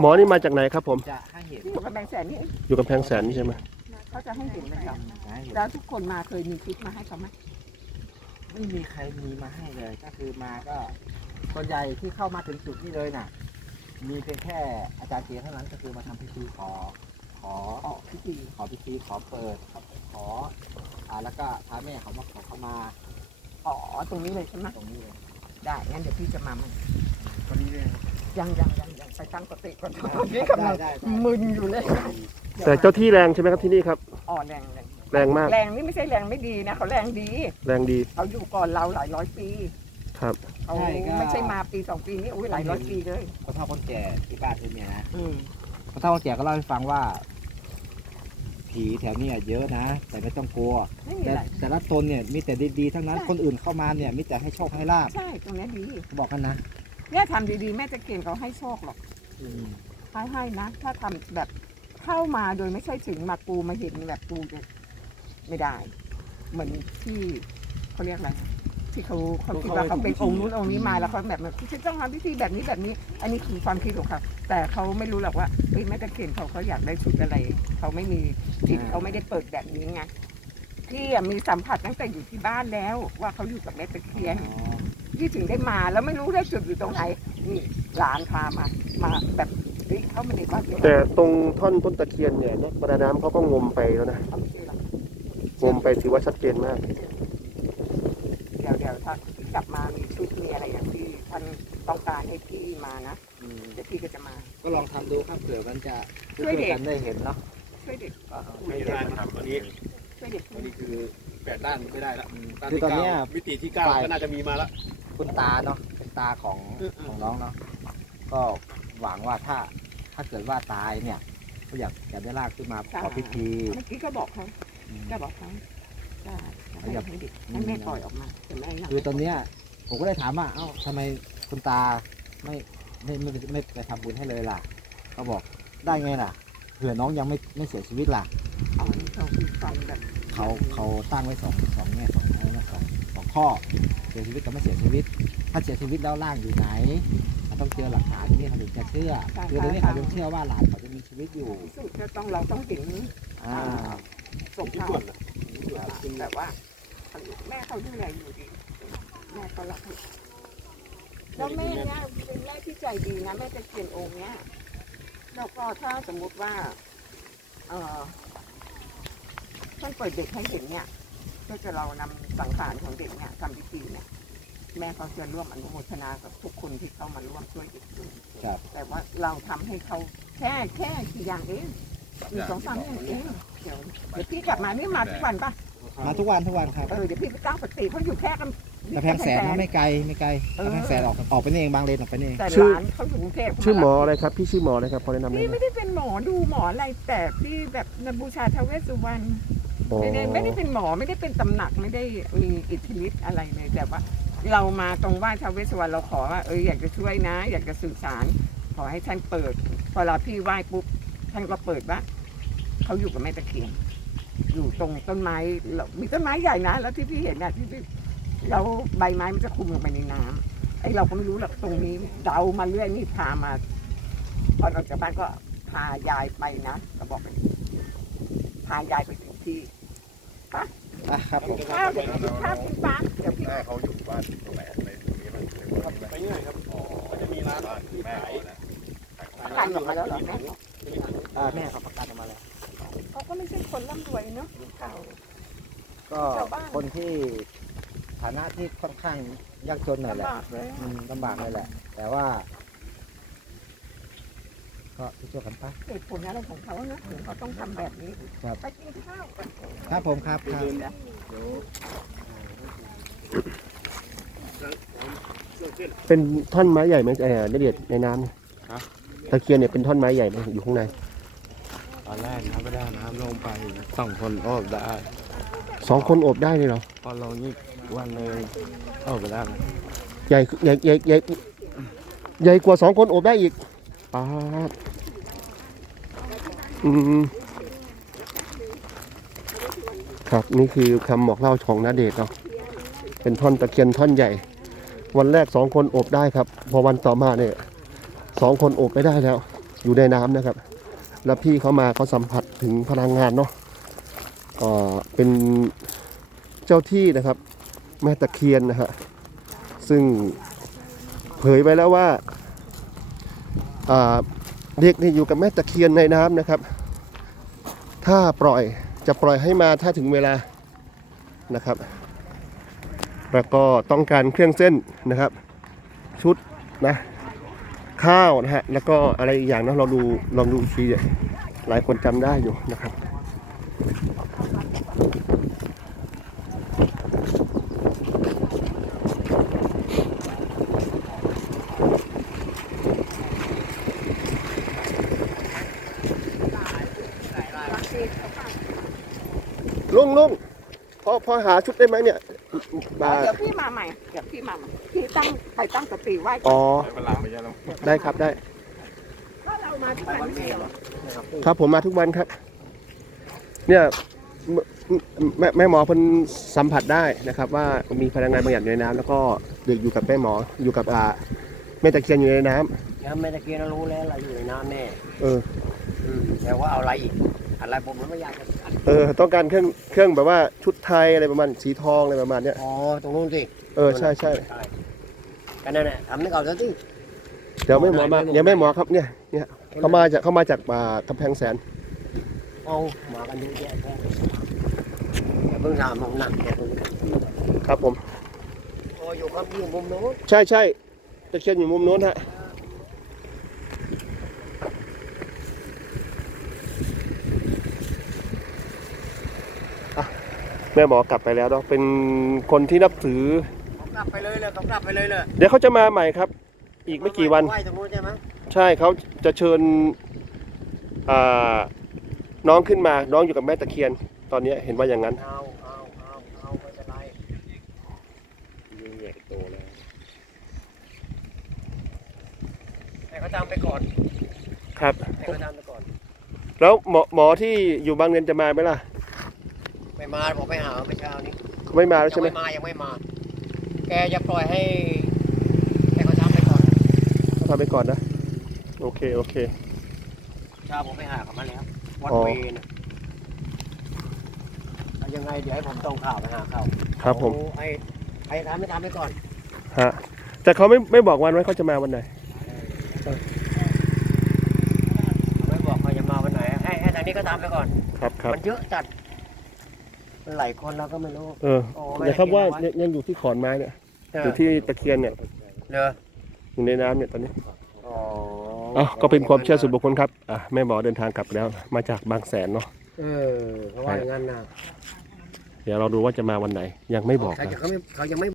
หมอนี่มาจากไหนครับผมอยู่กับแสพงแสนนี่ใช่ไหมเขาจะให้เห็นนะมครับแล้วทุกคนมาเคยมีคลิปมาให้เขาไหมไม่มีใครมีมาให้เลย ก็คือมาก็ส่วนใหญ่ที่เข้ามาถึงจุดนี้เลยน่ะ มีเพียงแค่อาจารย์เสียเท่านั้นก็คือมาทําพิธีขอ ขอพิธี ขอพิธีขอเปิดขอขอแล้วก็พาะแม่เขามาขอเข้ามา อ๋อตรงนี้เลยใช่ไหมตรงนี้เลย ได้ งั้นเดี๋ยวพี่จะมามันตรงนี้เลยยังยังยังไปตั้งสติก่อนนี่กำลังมึนอยู่เลยแต่เจ้าที่แรงใช่ไหมครับที่นี่ครับอ๋อแรงแรงแรงมากแรงนี่ไม่ใช่แรงไม่ดีนะเขาแรงดี แรงดีเขาอยู่ก่อนเราหลายร้อยปี ครับเขาไม่ใช่มาปีสองปีนี่อุ้ยหลายร้อยปีเลยพระเท่าคนแก่ที่บ้านที่เมียนะพระเท่าคนแก่ก็เล่าให้ฟังว่าผีแถวนี้เยอะนะแต่ไม่ต้องกลัวแต่ละตนเนี่ย มีแต่ดีๆทั้งนั้น คนอื่นเข้ามาเนี่ยมีแต่ให้โชคให้ลาบใช่ตรงนี้ดีบอกกันนะแม่ทําดีๆแม่จะเก่งเขาให้โชคหรอกอให้ให้นะถ้าทําแบบเข้ามาโดยไม่ใช่ถึงมากูมาเห็นแบบกูจะไม่ได้ เหมือนที่เขาเรียกอะไรที่เขาเขาคิดว่าเขาเป็นองค์นู้นองค์นี้มาแล้วเขาแบบแบบฉันต้องทำพิธีแบบนี้แบบนี้ อันนี้คือความคิดของเขาแต่เขาไม่รู้หรอกว่าเฮ้ยแม่จะเคียนเขาเขาอยากได้ชุดอะไรเขาไม่มีจิตเขาไม่ได้เปิดแบบนี้ไงพี่มีสัมผัสตั้งแต่อยู่ที่บ้านแล้ว ว่าเขาอยู่กับแม่ตะเคียนที่ถึงได้มาแล้วไม่รู้ได้จุดอยู่ตรงไหนนี่หลานพามามาแบบนี้เขาไมาในบ้านแต่ตรงท่อนต้นตะเคียนเนี่ยนประดาน้ำเขาก็งมไปแล้วนะงมไปถือว่าชัดเจนมากเดี๋ยวเดี๋ยวถ้ากลับมามี ชุดมีอะไรอย่างที่ท่านต้องการให้พี่มานะเดี๋ยวพี่ก็จะมา ก็ลองทําดูครับเผื่อมันจะช่วยเด็กได้เห็นเนาะช่วยเด็กช่วยเด็กครับวันนี้ช่วยเด็กวันนี้คือแปดด้านไม่ได้แล้วอ้านที้ามิติที่เก้าก็น่าจะมีมาแล้วุณตาเนาะคุณตาของของน้องเนาะก็หวังว่าถ้าถ้าเกิดว่าตายเนี่ย ก็อยากจะได้ลากขึ้นมาขอพิธีเมื่อกี้ก็บอกเขาก็บอกเขาก็ให้ดิให้แม่ปล่อยออกมาแต่แม่คือตอนเนี้ยผมก็ได้ถามว่าเอ้าทำไมคุณตาไม่ไม่ไม่ไม่ไปทำบุญให้เลยล่ะ เขาบอกได้ไงล่ะเผื่อน้องยังไม่ไม่เสียชีวิตล่ะเขาเขาตั้งไว้สองสองแง่สองแง่สองสองข้อเสียชีวิตกับไม่เสียชีวิต ถ้าเสียชีวิตแล้วร่างอยู่ไหนต้องเจอหลักฐานที่นี่เถึงจะเชื่อคือตรงนี้เขาเชื่อว่าหลานเขาจะมีชีวิตอยู่ที่สุดจะต้องเราต้องเห็นส่งที่ส่วนแบบว่า แม่เขายูแนอยู่ดีแม่ก็รับแล้วแม่เนี่ยเป็นแม่ที่ใจดีนะแม่จะเขียนองเนี้ย แล้วก็ถ้าสมมุติว่า เออท่านเปิดเด็กให้เห็นเนี่ยก็จะเรานําสังสารของเด็กเนี่ยทำพิธีเนี่ยแม่เขาจะร่วมอนุโมทนากับทุกคนที่เข้ามาร่วมช่วยอีกด้วยแต่ว่าเราทําให้เขาแค่แค่กี่อย่างเองหนึ่งสองสามอย่างเองเดี๋ยวพี่กลับมาไม่มาทุกวันปะมาทุกวันทุกวันครับเอเดี๋ยวพี่ไปตั้งสติเขาอยู่ แค่กันกระแพงแสนไม่ไกลไม่ไกลกระแพงแสนออกออกไปเองบางเลนออกไปเองชื่อเขาถึงเทพชื่อหมออะไรครับ พี่ชื่อหมออะไรครับพอแนะนำเลยพี่ไม่ได้เป็นหมอดูหมออะไรแต่พี่แบบนบูชาเทเวสุวรรณไม่ได้ไม่ได้เป็นหมอไม่ได้เป็นตำหนักไม่ได้มีอิทธิฤทธิ์อะไรเลย แต่ว่าเรามาตรงว่าชาวเวสวรรค์เราขอว่าเอออยากจะช่วยนะ อยากจะสื่อสารขอให้ท่านเปิด พอเราพี่ไหว้ปุ๊บท่านก็เปิดว่าเขาอยู่กับแม่ตะเคียน อยู่ตรงต้นไม้มีต้นไม้ใหญ่นะ แล้วที่พี่เห็นเนะที่พี่ เราใบไม้มันจะคุมลงไปในน้ำไอเราก็ไม่รู้หรอกตรงนี้เดามาเรื่อยนี่พามา พอออกจากบ้านก็พายายไปนะเราบอกพายายไปถึงที่ครับผมข้าวข้าวกินปลาแม่เขาอยู่บ้านตรงไหนตรงนี้มันไปเรื่อครับก็จะมีร้านที่แม่ขายประออกรแม่เขาประกันมาแล้วเขาก็ไม่ใช่คนร่ำรวยเนาะก็คนที่ฐานะที่ค่อนข้างยากจนหน่อยแหละลำบากเลยแหละ แต่ว่าก็ช่วยกันปะเหตุผลอะไรของเขาเนาะถึงเขาต้องทำแบบนี้ครับไปกินข้าวครับผมครับครับ เป็นท่อนไม้ใหญ่ไหมจอะเอียดในน้ำเนี่ยตะเคียนเนี่ยเป็นท่อนไม้ใหญ่ไหมอยู่ข้างในตอนแรกน้ำไม่ได้น้ำลงไปสองคนอบได้สองคนอบได้เลยเหรอพอเรานี่วันเลยอบไปได้ใหญ่ใหญ่ใหญ่ใหญ่กว่าสองคนอบได้อีกป๊าบอืมครับนี่คือคำบอกเล่าของนาเดชเนาะเป็นท่อนตะเคียนท่อนใหญ่ วันแรกสองคนอบได้ครับ พอวันต่อมาเนี่ยสองคนอบไม่ได้แล้ว อยู่ในน้ำนะครับ แล้วพี่เขามาเขาสัมผัสถึงพลังงานเนาะเอเป็นเจ้าที่นะครับ แม่ตะเคียนนะฮะซึ่งเผยไว้แล้วว่าเรียกนี่อยู่กับแม่ตะเคียนในน้ํานะครับ ถ้าปล่อยจะปล่อยให้มาถ้าถึงเวลานะครับ แล้วก็ต้องการเครื่องเส้นนะครับชุดนะข้าวนะฮะแล้วก็อะไรอีกอย่างนะเราดูลองดูฟีหลายคนจําได้อยู่นะครับุงลุงพอพอหาชุดได้ไหมเนี่ย มาเดี๋ยวพี่มาใหม่เดี๋ยวพี่มาพี่ตั้งใครตั้งสติไว้อ๋อได้ครับได้ถ้าเรามาทุกวันเดียวครับผมมาทุกวันครับ เนี่ยแม่หมอพนสัมผัสได้นะครับ ว่ามีพลังงานบางอย่างอยู่ในน้ำแล้วก็เด็กอยู่กับแม่หมออยู่กับอ่าแม่ตะเคียนอยู่ในน้ำแม่ตะเคียนรู้แล้วอะไรอยู่ในน้ำแม่เออแต่ว่าเอาอะไรอีกอะไรผมไม่อยากเออต้องการเครื่องเครื่องแบบว่าชุดไทยอะไรประมาณสีทองอะไรประมาณเนี้ยอ๋อตรงนู้นสิเออใช่ใช่กันนั่นแหละทำนึกเอาซะที่เดี๋ยวไม่หมอมาเดี๋ยวไม่หมอครับเนี่ยเนี่ยเขามาจากเขามาจากป่าทับแพงแสนเอาหมากันดูแย่แค่เพิ่งทำมองหนักแครับผมพออยู่ครับอยู่มุมโน้นใช่ใช่จะเชียนอยู่มุมโน้นฮะแม่หมอกลับไปแล้วเนาะเป็นคนที่นับถือกลับไปเลยเลยเขกลับไปเลยเลย เดี๋ยวเขาจะมาใหม่ครับ อีกไม่กี่วันใช่ไหมใช่เขาจะเชิญน้องขึ้นมาน้องอยู่กับแม่ตะเคียนตอนนี้เห็นว่าอย่างนั้นจำไปก่อนครับจำไปก่อนแล้วหมอที่อยู่บางเรียนจะมาไหมล่ะมาบอกไปหาเมื่เช้านี้เขาไม่มาแล้วใช่ไหมไม่มายังไม่มา แกจะปล่อยให้ให้เขาทำไปก่อนเขาทำไปก่อนนะโอเคโอเคชาผมไปหาเขามาแล้ววัดเวนยังไงเดี๋ยวให้ผมต้องข่าวไปหาเขาครับผมไอ้ให้ทำไม่ทำไปก่อนฮะแต่เขาไม่ไม่บอกวันไว้เขาจะมาวันไหนไม่บอกเขาจะมาวันไหนให้ให้ทางนี้ก็ตามไปก่อนครับครับมันเยอะจัดหลายคนเราก็ไม่รู้ เออนะครับว่ายังอยู่ที่ขอนไม้เนี่ย อยู่ที่ตะเคียนเนี่ยเนอะอยู่ในน้ำเนี่ยตอนนี้ อ๋อ ก็เป็นความเชื่อส่วนบุคคลครับ อ่ะ แม่หมอเดินทางกลับแล้ว มาจากบางแสนเนาะ เออเพราะว่าอย่างนั้นนะเดี๋ยวเราดูว่าจะมาวันไหน ยังไม่บอกนะเขายังไม่